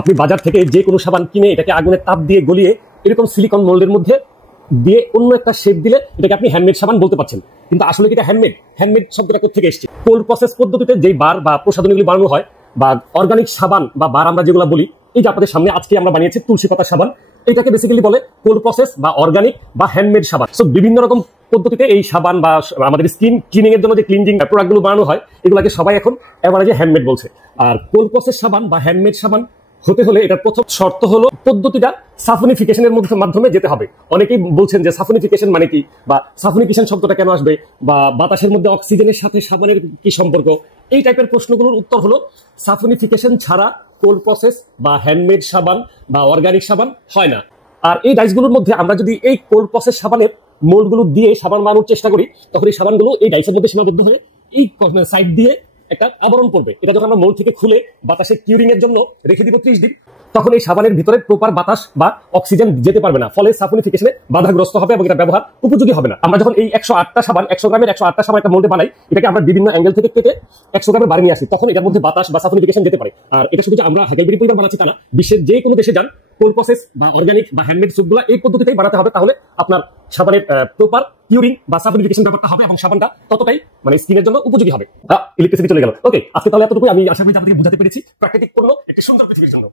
আপনি বাজার থেকে যে কোনো সাবান কিনে এটাকে আগুনের তাপ দিয়ে গলিয়ে এরকম সিলিকন মোল্ডের মধ্যে দিয়ে অন্য একটা শেপ দিলে এটাকে আপনি হ্যান্ডমেড সাবান বলতে পারছেন। কিন্তু আসলে কি এটা হ্যান্ডমেড শব্দটা কোথা থেকে এসেছে? কোল্ড প্রসেস পদ্ধতিতে যেই বার বা প্রসাধনীগুলি বানানো হয় বা অর্গানিক সাবান বা বার আমরা যেগুলো বলি, এই যে আপনাদের সামনে আজকে আমরা বানিয়েছি তুলসী পাতা সাবান, এটাকে বেসিক্যালি বলে কোল্ড প্রসেস বা অর্গানিক বা হ্যান্ডমেড সাবান। সো বিভিন্ন রকম পদ্ধতিতে এই সাবান বা আমাদের স্কিন ক্লিনিং এর জন্য যে ক্লিনজিং প্রোডাক্টগুলো বানানো হয় এগুলোকে সবাই এখন এভারেজে হ্যান্ডমেড বলছে। আর কোল্ড প্রসেস সাবান বা হ্যান্ডমেড সাবান হতে হলে এটার প্রথম শর্ত হলো পদ্ধতিটা সাফনিফিকেশনের মাধ্যমে যেতে হবে। অনেকেই বলছেন যে সাফনিফিকেশন মানে কি, বা সাফনিফিকেশন শব্দটা কেন আসবে, বা বাতাসের মধ্যে অক্সিজেনের সাথে সাবানের কি সম্পর্ক, এই টাইপের প্রশ্নগুলোর উত্তর হলো সাফনিফিকেশন ছাড়া কোল্ড প্রসেস বা হ্যান্ডমেড সাবান বা অর্গানিক সাবান হয় না। আর এই ডাইসগুলোর মধ্যে আমরা যদি এই কোল্ড প্রসেস সাবানের মোল্ডগুলো দিয়ে সাবান বানানোর চেষ্টা করি, তখন এই সাবানগুলো এই ডাইসের মধ্যে সীমাবদ্ধ হয়ে এই সাইড দিয়ে একটা আবরণ পড়বে। এটা যখন আমরা মোল্ড থেকে খুলে বাতাসে কিউরিং এর জন্য রেখে দিব 30 দিন, তখন এই সাবানের ভিতরে প্রপার বাতাস বা অক্সিজেন যেতে পারবে না, ফলে সাফনিফিকেশনে বাধাগ্রস্ত হবে এবং এটা ব্যবহার উপযোগী হবে না। আমরা যখন এই 108টা সাবান 100 গ্রামের 108টা সাবান একটা মোল্ডে বানাই, এটাকে আমরা বিভিন্ন অ্যাঙ্গেল থেকে কেটে 100 গ্রামের বাড়ি নিয়ে আসি, তখন এটার মধ্যে বাতাস বা সাফনিফিকেশন যেতে পারে। আর এটা শুধু যে আমরা হাইকালবেরি পরিবার বানাচ্ছি তা না, বিশ্বের যে কোনো দেশে যান কোল্ড প্রসেস বা অর্গানিক বা হ্যান্ডমেড সুপগুলো এই পদ্ধতিতেই বানাতে হবে, তাহলে আপনার সাবানের প্রপার কিউরিং বা সাফনিফিকেশন ব্যাপারটা হবে এবং সাবানটা ততটাই মানে স্কিনের জন্য উপযোগী হবে। ইলেকট্রিসিটি চলে গেল। ওকে, আজকে তাহলে এতটুকু। আমি আশা করি আপনাদেরকে বুঝাতে পেরেছি প্রাকৃতিক পণ্য একটি সুন্দর পৃথিবীর জন্য।